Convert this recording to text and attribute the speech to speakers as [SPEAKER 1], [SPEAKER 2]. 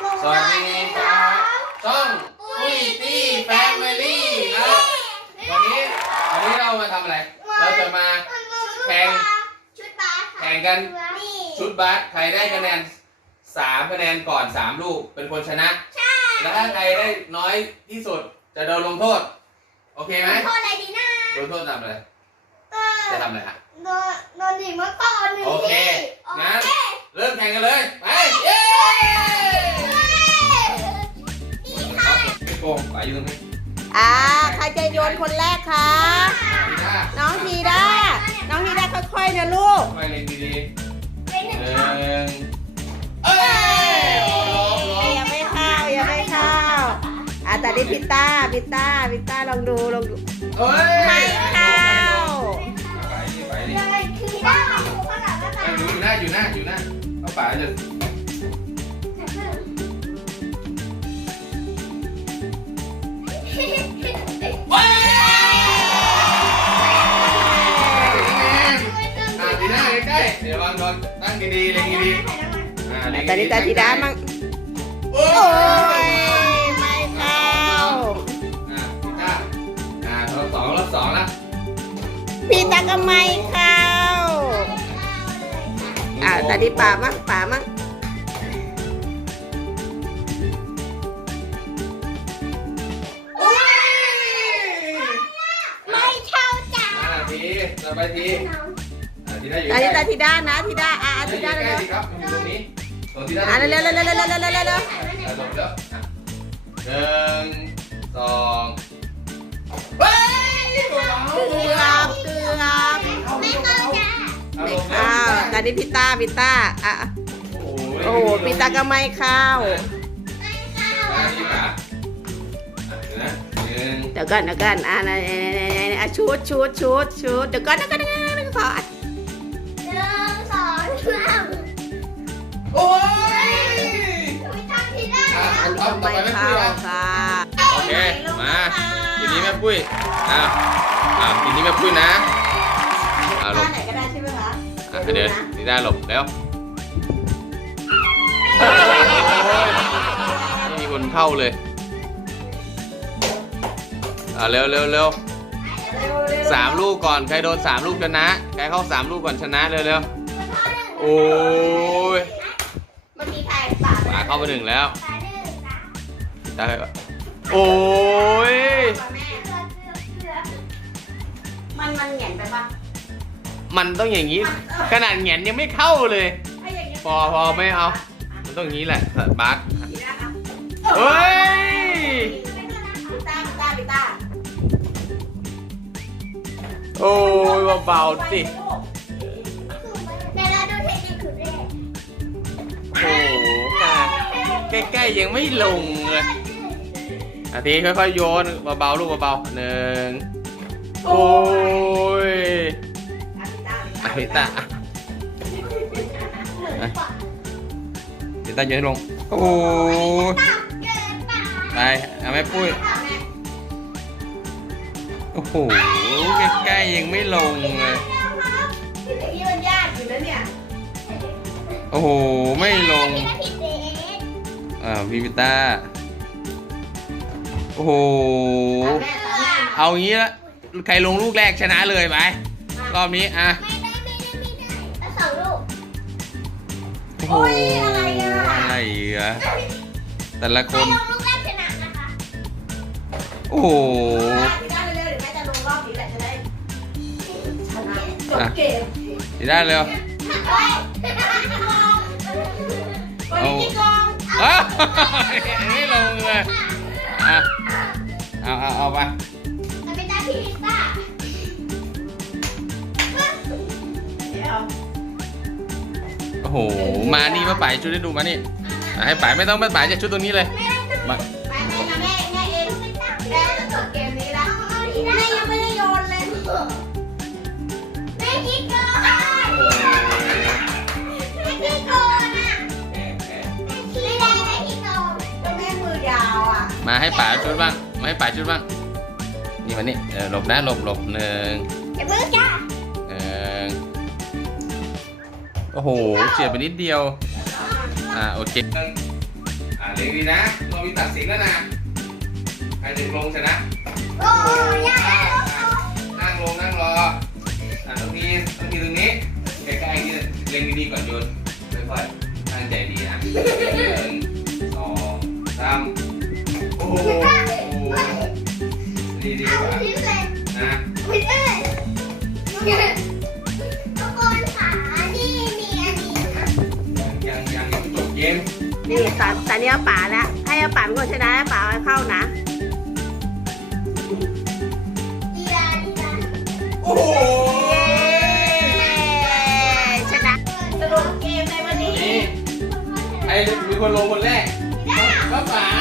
[SPEAKER 1] ส
[SPEAKER 2] วัสดีครับ
[SPEAKER 1] ช่องปุ้ยตี้แฟมิลี่นะวั
[SPEAKER 2] นนี้วันน
[SPEAKER 1] ี้เรามาทำอะไร เราจะมา
[SPEAKER 2] แข่ง
[SPEAKER 1] ชุดบาส
[SPEAKER 2] แข่งกันชุด
[SPEAKER 1] บาสใครได้คะแนนสามคะแนนก่อนสามลูกเป็นคนชนะ
[SPEAKER 2] ใช่
[SPEAKER 1] แล้วถ้าใครได้น้อยที่สุดจะโดนลงโทษ โอเคไหม
[SPEAKER 2] โทษอะไรดีนะ
[SPEAKER 1] โดนโทษทำอะไรจะทำอะไรฮะ
[SPEAKER 2] โดนโดนหนีเมื่อก่อนหนึ่ง
[SPEAKER 1] โอเคงั้น
[SPEAKER 2] เริ่
[SPEAKER 1] มแข่งกันเลย ยู่ตรงนี้
[SPEAKER 3] อ่าใครจะโยนคนแรกคะ
[SPEAKER 1] ดีนะ
[SPEAKER 3] น้องทีด้าน้องทีด้าค่อยๆนะลูก
[SPEAKER 1] ไปเล็งดี
[SPEAKER 2] เป็นห
[SPEAKER 1] ๆ
[SPEAKER 2] นึ่ง
[SPEAKER 1] หนึ่
[SPEAKER 2] ค่ะ
[SPEAKER 1] งเอ้ยลงลง
[SPEAKER 3] ยังไม่เข้ายังไม่เข้าอะแต่นี่พิต้าพิต้าพิต้าลองดูลองดู
[SPEAKER 1] เอ้ย
[SPEAKER 3] ไม่เข้า
[SPEAKER 1] ไปดิไปดิ
[SPEAKER 2] เลยคือได้ของขนาดนั้น
[SPEAKER 1] ไปอยู่หน้าอยู่หน้าอยู่หน้าเอาป่าจะ ดี๋ยววางโดนตั้งดีๆเล็งดีๆอ่าเล็ง
[SPEAKER 3] แต่นี่ตาทีด้ามั่ง
[SPEAKER 1] โอ้
[SPEAKER 3] โอ้
[SPEAKER 1] ย
[SPEAKER 3] ยไม่เข้า
[SPEAKER 1] อ่าพี่ต้าอ่ารอบสองรอบสองแล้ว
[SPEAKER 3] พี่ตาก็ไม่เข้าอะแต่นี่ป่ามั่งป่ามั่ง
[SPEAKER 1] โอ้ย
[SPEAKER 2] ไม่เท่าจ้า
[SPEAKER 1] อ่าทีต่อไปทีอ่าทีได้ อยู่
[SPEAKER 3] แต่นี่
[SPEAKER 1] ใก
[SPEAKER 3] ตา
[SPEAKER 1] ล้
[SPEAKER 3] ทีด้านะทีด้าอะอะ
[SPEAKER 1] ๆ
[SPEAKER 3] ทีด้า
[SPEAKER 1] อยู่
[SPEAKER 3] เร็
[SPEAKER 1] ใกล้
[SPEAKER 3] ว
[SPEAKER 1] ๆสิครับอยู่ตรงนี้ตรงที่
[SPEAKER 3] ๆ
[SPEAKER 1] ด้าน
[SPEAKER 3] อะเร็วๆเร็วๆเร็วๆเร็วๆเร็วๆเร็วๆ
[SPEAKER 1] อะหลบเดี๋ยวอะหนึ่งสองเฮ้ยเบาๆ
[SPEAKER 3] เกือบเกือบ
[SPEAKER 2] ไม่เข้าจ้า
[SPEAKER 1] เอาลง
[SPEAKER 3] อ้าว
[SPEAKER 1] แล้ว
[SPEAKER 3] แต่นี่พิต้าพิต้าอะ
[SPEAKER 1] โอ้
[SPEAKER 3] โอ้โหพิต้าก็ไม่เข้า
[SPEAKER 2] ไม่เข้า
[SPEAKER 1] อะที่ขาอะเดี๋ยวนะหนึ่ง
[SPEAKER 3] เดี๋ยวก่อนเดี๋ยวก่อนอะไหนๆๆๆอะชุดชุดชุดชุดเดี๋ยวก่อนเดี๋ยวก่อนเดี๋ยวก่อน
[SPEAKER 1] โอ้ย
[SPEAKER 2] ไม่ทำที่ได้
[SPEAKER 1] อะ
[SPEAKER 3] อันนี้
[SPEAKER 1] เอา
[SPEAKER 3] ก็
[SPEAKER 1] ต่อ
[SPEAKER 3] ไม่
[SPEAKER 1] ไปแม่
[SPEAKER 3] เข้า
[SPEAKER 1] ปุ้ยนะ
[SPEAKER 3] ค่ะ
[SPEAKER 1] โอเค มาทีนี้แม่ปุ้ยอะอะทีนี้แม่ปุ้ยนะอะหลบ
[SPEAKER 3] ท่าไหนก็ได้ใช่ไหมคะ
[SPEAKER 1] อะเดี๋ยวนี่ได้หลบแล้วไม่มีคนเข้าเลยอะเร็วเร็วเร็วสามลูกก่อนใครโดนสามลูกชนะ ใครเข้าสามลูกก่อนชนะเร็วเร็วโอ้ย เข้าไปหนึ่งแล้ว
[SPEAKER 2] ฝาหนึ่งสาม
[SPEAKER 1] ได้ปะโอ้ย
[SPEAKER 3] มันมันเหงียนไปปะ
[SPEAKER 1] มันต้องอย่างนี้ ขนาดแหงนยังไม่เข้าเลย
[SPEAKER 3] ไอ้อย่างเงี้ย
[SPEAKER 1] พอพอไม่เอา มันต้องอย่างนี้แหละบาส
[SPEAKER 3] ทีนะคะ
[SPEAKER 1] เฮ้ย
[SPEAKER 3] พิต้าพิต้าพิต้า
[SPEAKER 1] โอ้ยเบาๆสิ ใกล้ๆยังไม่ลงเลยอาทีค่อยๆโยนเบาๆลูกเบาๆหนึ่งโอ้ย
[SPEAKER 3] อะพิต้า
[SPEAKER 1] อะพี่ตาอะพี่ตาโยนให้ลงโอ้ย
[SPEAKER 2] ต่ำเกินไป
[SPEAKER 1] ไปเอาแม่ปุ้ยโอ้โหใกล้ๆยังไม่ลงเลย
[SPEAKER 3] อย่างนี้มันยากอยู่นะเนี่ย
[SPEAKER 1] โอ้โห ไม่ลง
[SPEAKER 2] นี่ก็ผิดเอง
[SPEAKER 1] อ่าพี่พิต้า โอ้โห
[SPEAKER 3] อะแม่ตามแม่
[SPEAKER 1] เอางี้ละ ใครลงลูกแรกชนะเลยไปรอบนี้อะ
[SPEAKER 2] ไม่ได้ไม่ได้ไม่ได้แล้วสองลูก
[SPEAKER 1] โอ้โหอะไรอะแต่ละค
[SPEAKER 2] ใคร
[SPEAKER 1] น
[SPEAKER 2] ลงลูกแรกชนะนะคะ
[SPEAKER 1] โอ้โห
[SPEAKER 3] พิต้าเร็วๆเดี๋ยวแม่จะลงรอบนี้แหละจะได้ชนะจบเกม
[SPEAKER 1] พี่ได้เร็ว
[SPEAKER 2] เฮ้ย
[SPEAKER 3] วันนี้กี่กอง
[SPEAKER 1] อ้าว ไม่ลงเลยอะเอาเอาเอาไป
[SPEAKER 2] มันเป็นหน้าที่ลิซ่า
[SPEAKER 3] เดี๋ยว
[SPEAKER 1] โอ้โห มานี่มาป่ายชุดให้ดูมานี่อะให้ป่ายไม่ต้อง มาป่ายจากชุดตรงนี้เลยมา
[SPEAKER 3] ไปแม่น มา
[SPEAKER 1] ให้ป่าชุดบ้าง มาให้ป่าชุดบ้าง นี่มานี่เออหลบนะหลบหลบหนึ่ง
[SPEAKER 2] เจ็บมือจ้า
[SPEAKER 1] เออโอ้โหเฉียดไปนิดเดียว อ่าโอเคอ่าเด็งดีนะเรามีตัดสินแล้วนะใครถึงลงชนะ
[SPEAKER 2] โอ้ยาก
[SPEAKER 1] นั่งลงนั่งรออ่าตรงนี้ตรงนี้ตรงนี้ใกล้ๆนี่เล็งดีๆก่อนโยนค่อยๆตั้งใจดีนะ ดีดีกว่านะยังยังยังจบเกม
[SPEAKER 3] นี่ตอนตอนนี้เอาป่าแล้วให้เอาป่าเป็นคนชนะป่าเอาเข้านะ
[SPEAKER 1] โอ้โหย
[SPEAKER 3] ชนะสรุปเกมในวันนี้
[SPEAKER 1] ใครเป็นคนลงคนแรกป้าป่า